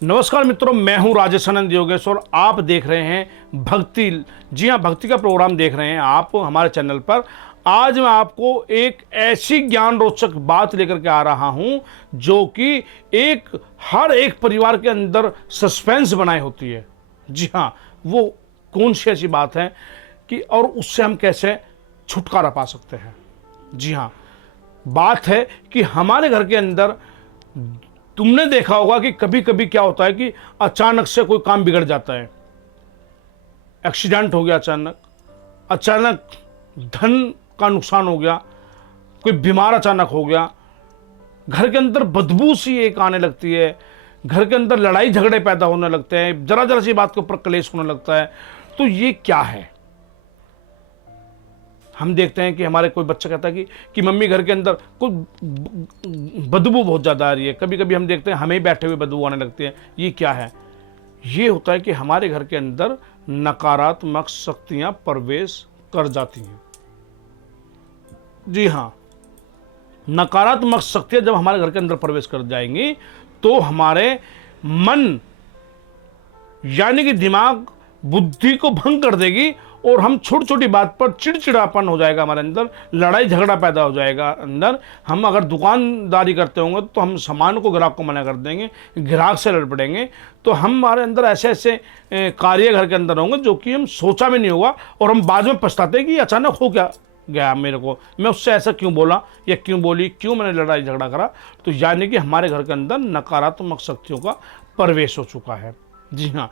नमस्कार मित्रों, मैं हूं राजेश आनंद योगेश और आप देख रहे हैं भक्ति। जी हां, भक्ति का प्रोग्राम देख रहे हैं आप हमारे चैनल पर। आज मैं आपको एक ऐसी ज्ञान रोचक बात लेकर के आ रहा हूं जो कि हर एक परिवार के अंदर सस्पेंस बनाए होती है। जी हां, वो कौन सी ऐसी बात है कि और उससे हम कैसे छुटकारा पा सकते हैं। जी हां, बात है कि हमारे घर के अंदर तुमने देखा होगा कि कभी कभी क्या होता है कि अचानक से कोई काम बिगड़ जाता है। एक्सीडेंट हो गया, अचानक धन का नुकसान हो गया, कोई बीमार अचानक हो गया, घर के अंदर बदबू सी एक आने लगती है, घर के अंदर लड़ाई झगड़े पैदा होने लगते हैं, जरा जरा सी बात के ऊपर क्लेश होने लगता है। तो ये क्या है? हम देखते हैं कि हमारे कोई बच्चा कहता है कि मम्मी घर के अंदर कोई बदबू बहुत ज़्यादा आ रही है। कभी कभी हम देखते हैं हमें ही बैठे हुए बदबू आने लगती है। ये क्या है? ये होता है कि हमारे घर के अंदर नकारात्मक शक्तियां प्रवेश कर जाती हैं। जी हाँ, नकारात्मक शक्तियां जब हमारे घर के अंदर प्रवेश कर जाएंगी तो हमारे मन यानी कि दिमाग बुद्धि को भंग कर देगी और हम छोटी छोटी बात पर चिड़चिड़ापन हो जाएगा, हमारे अंदर लड़ाई झगड़ा पैदा हो जाएगा। अंदर हम अगर दुकानदारी करते होंगे तो हम सामान को ग्राहक को मना कर देंगे, ग्राहक से लड़ पड़ेंगे। तो हमारे अंदर ऐसे ऐसे कार्य घर के अंदर होंगे जो कि हम सोचा भी नहीं होगा और हम बाद में पछताते हैं कि अचानक हो क्या गया मेरे को, मैं उससे ऐसा क्यों बोला या क्यों बोली, क्यों मैंने लड़ाई झगड़ा करा। तो यानी कि हमारे घर के अंदर नकारात्मक शक्तियों का प्रवेश हो चुका है। जी हाँ,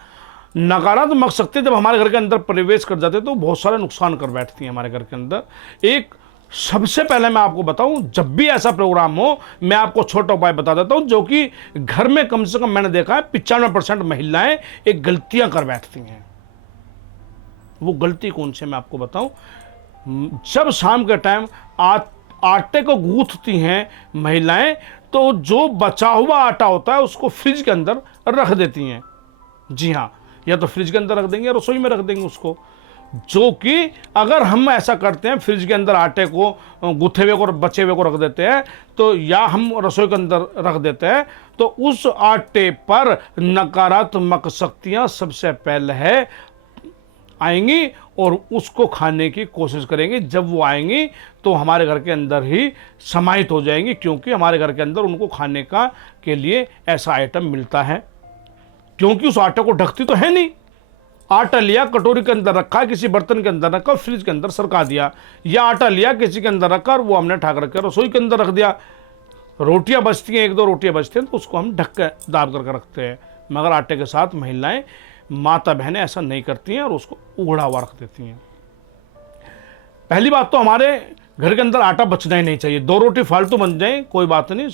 नकारात्मक शक्ति जब हमारे घर के अंदर प्रवेश कर जाते हैं तो बहुत सारे नुकसान कर बैठती हैं हमारे घर के अंदर। एक सबसे पहले मैं आपको बताऊं, जब भी ऐसा प्रोग्राम हो मैं आपको छोटा उपाय बता देता हूं जो कि घर में कम से कम मैंने देखा है 95% महिलाएं एक गलतियां कर बैठती हैं। वो गलती कौन सी मैं आपको बताऊं। जब शाम के टाइम आटे को गूंथती हैं महिलाएं तो जो बचा हुआ आटा होता है उसको फ्रिज के अंदर रख देती हैं। जी हाँ, या तो फ्रिज के अंदर रख देंगे या रसोई में रख देंगे उसको। जो कि अगर हम ऐसा करते हैं, फ्रिज के अंदर आटे को गुथे हुए को बचे हुए को रख देते हैं तो या हम रसोई के अंदर रख देते हैं तो उस आटे पर नकारात्मक शक्तियां सबसे पहले आएंगी और उसको खाने की कोशिश करेंगी। जब वो आएंगी तो हमारे घर के अंदर ही समाहित हो जाएंगी, क्योंकि हमारे घर के अंदर उनको खाने का के लिए ऐसा आइटम मिलता है। क्योंकि उस आटे को ढकती तो है नहीं। आटा लिया, कटोरी के अंदर रखा, किसी बर्तन के अंदर रखा, फ्रिज के अंदर सरका दिया, या आटा लिया किसी के अंदर रखा और वो हमने ठाक रखा रसोई के अंदर रख दिया। रोटियां बचती हैं, 1-2 रोटियां बचती हैं तो उसको हम ढक कर दाब करके रखते हैं। मगर आटे के साथ महिलाएं, माता बहनें ऐसा नहीं करती हैं और उसको उगड़ा हुआ रख देती हैं। पहली बात तो हमारे घर के अंदर आटा बचना ही नहीं चाहिए। 2 रोटी फालतू बन जाए कोई बात नहीं,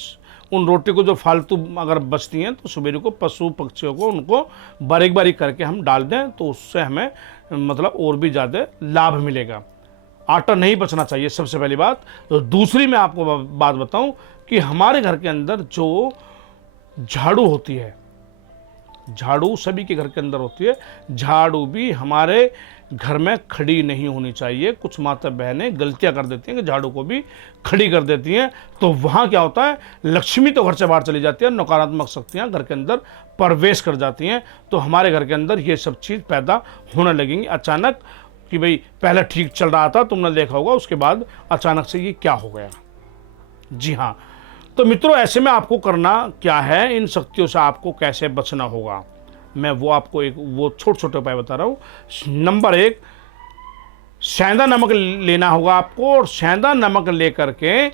उन रोटी को जो फालतू अगर बचती हैं तो सवेरे को पशु पक्षियों को उनको बारीक बारीक करके हम डाल दें तो उससे हमें मतलब और भी ज़्यादा लाभ मिलेगा। आटा नहीं बचना चाहिए, सबसे पहली बात। तो दूसरी मैं आपको बात बताऊं कि हमारे घर के अंदर जो झाड़ू होती है, झाड़ू सभी के घर के अंदर होती है, झाड़ू भी हमारे घर में खड़ी नहीं होनी चाहिए। कुछ माता बहनें गलतियां कर देती हैं कि झाड़ू को भी खड़ी कर देती हैं, तो वहाँ क्या होता है, लक्ष्मी तो घर से बाहर चली जाती है, नकारात्मक शक्तियाँ घर के अंदर प्रवेश कर जाती हैं। तो हमारे घर के अंदर ये सब चीज़ पैदा होने लगेंगी अचानक कि भाई पहले ठीक चल रहा था, तुमने देखा होगा, उसके बाद अचानक से ये क्या हो गया। जी हाँ, तो मित्रों ऐसे में आपको करना क्या है, इन शक्तियों से आपको कैसे बचना होगा, मैं वो आपको वो छोटे छोटे उपाय बता रहा हूँ। नंबर 1, सेंधा नमक लेना होगा आपको और सेंधा नमक लेकर के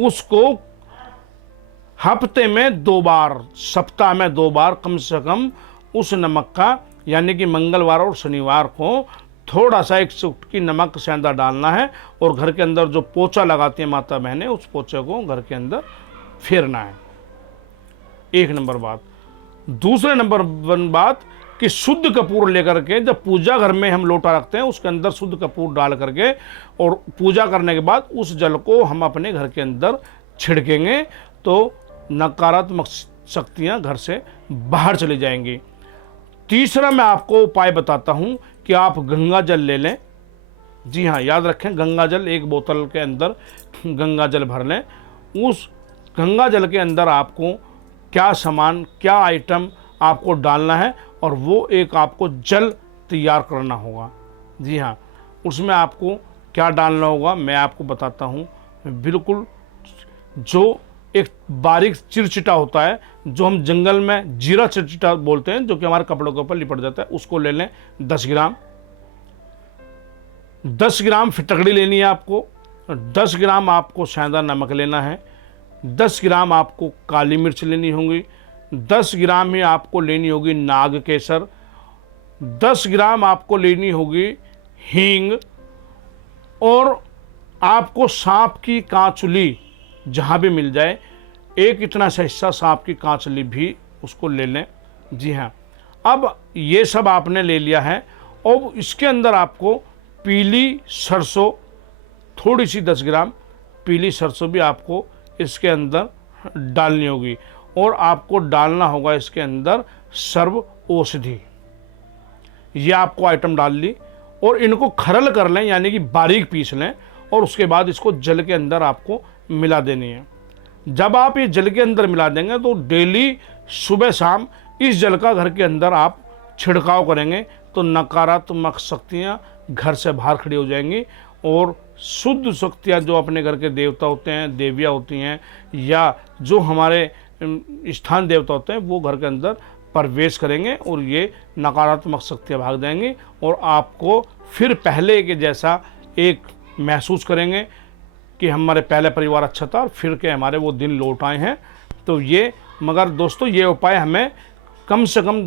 उसको हफ्ते में 2 बार, सप्ताह में 2 बार कम से कम उस नमक का, यानी कि मंगलवार और शनिवार को थोड़ा सा 1 चुटकी नमक सेंधा डालना है और घर के अंदर जो पोछा लगाती हैं माता बहनें उस पोछे को घर के अंदर फेरना है। 1 नंबर बात। दूसरे नंबर 1 बात कि शुद्ध कपूर लेकर के, जब पूजा घर में हम लोटा रखते हैं उसके अंदर शुद्ध कपूर डाल करके और पूजा करने के बाद उस जल को हम अपने घर के अंदर छिड़केंगे तो नकारात्मक शक्तियां घर से बाहर चली जाएंगी। तीसरा मैं आपको उपाय बताता हूं कि आप गंगा जल ले लें। जी हाँ, याद रखें, गंगा जल 1 बोतल के अंदर गंगा जल भर लें। उस गंगा जल के अंदर आपको क्या सामान, क्या आइटम आपको डालना है और वो एक आपको जल तैयार करना होगा। जी हाँ, उसमें आपको क्या डालना होगा मैं आपको बताता हूँ। बिल्कुल जो एक बारीक चिरचिटा होता है, जो हम जंगल में जीरा चिरचिटा बोलते हैं, जो कि हमारे कपड़ों के ऊपर लिपट जाता है, उसको ले लें 10 ग्राम। 10 ग्राम फिटकड़ी लेनी है आपको। 10 ग्राम आपको सेंधा नमक लेना है। 10 ग्राम आपको काली मिर्च लेनी होगी। 10 ग्राम ही आपको लेनी होगी नाग केसर। 10 ग्राम आपको लेनी होगी हींग। और आपको सांप की कांचुली जहाँ भी मिल जाए, एक इतना सा हिस्सा सांप की कांचुली भी उसको ले लें। जी हाँ, अब ये सब आपने ले लिया है और इसके अंदर आपको पीली सरसों थोड़ी सी 10 ग्राम पीली सरसों भी आपको इसके अंदर डालनी होगी। और आपको डालना होगा इसके अंदर सर्व औषधि। ये आपको आइटम डाल ली और इनको खरल कर लें, यानी कि बारीक पीस लें। और उसके बाद इसको जल के अंदर आपको मिला देनी है। जब आप ये जल के अंदर मिला देंगे तो डेली सुबह शाम इस जल का घर के अंदर आप छिड़काव करेंगे तो नकारात्मक शक्तियाँ घर से बाहर खड़ी हो जाएंगी और शुद्ध शक्तियाँ जो अपने घर के देवता होते हैं, देवियाँ होती हैं, या जो हमारे स्थान देवता होते हैं, वो घर के अंदर प्रवेश करेंगे और ये नकारात्मक शक्तियाँ भाग जाएंगी और आपको फिर पहले के जैसा एक महसूस करेंगे कि हमारे पहले परिवार अच्छा था और फिर के हमारे वो दिन लौट आए हैं। तो ये, मगर दोस्तों ये उपाय हमें कम से कम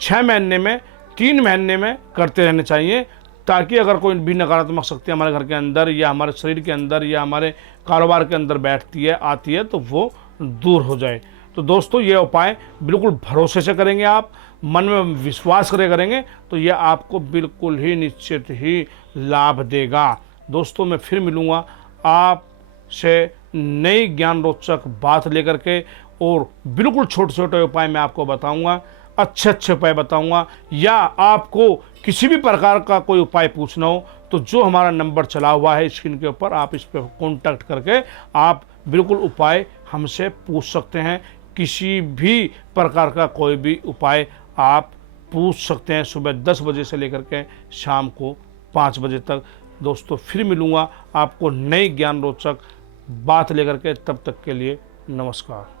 6 महीने में, 3 महीने में करते रहने चाहिए, ताकि अगर कोई भी नकारात्मक शक्ति हमारे घर के अंदर या हमारे शरीर के अंदर या हमारे कारोबार के अंदर बैठती है, आती है, तो वो दूर हो जाए। तो दोस्तों ये उपाय बिल्कुल भरोसे से करेंगे, आप मन में विश्वास करेंगे तो ये आपको बिल्कुल ही निश्चित ही लाभ देगा। दोस्तों मैं फिर मिलूँगा आपसे नई ज्ञान रोचक बात लेकर के, और बिल्कुल छोटे छोटे उपाय मैं आपको बताऊंगा, अच्छे अच्छे उपाय बताऊंगा। या आपको किसी भी प्रकार का कोई उपाय पूछना हो तो जो हमारा नंबर चला हुआ है स्क्रीन के ऊपर, आप इस पर कॉन्टैक्ट करके आप बिल्कुल उपाय हमसे पूछ सकते हैं। किसी भी प्रकार का कोई भी उपाय आप पूछ सकते हैं, सुबह 10 बजे से लेकर के शाम को 5 बजे तक। दोस्तों फिर मिलूँगा आपको नई ज्ञान रोचक बात लेकर के, तब तक के लिए नमस्कार।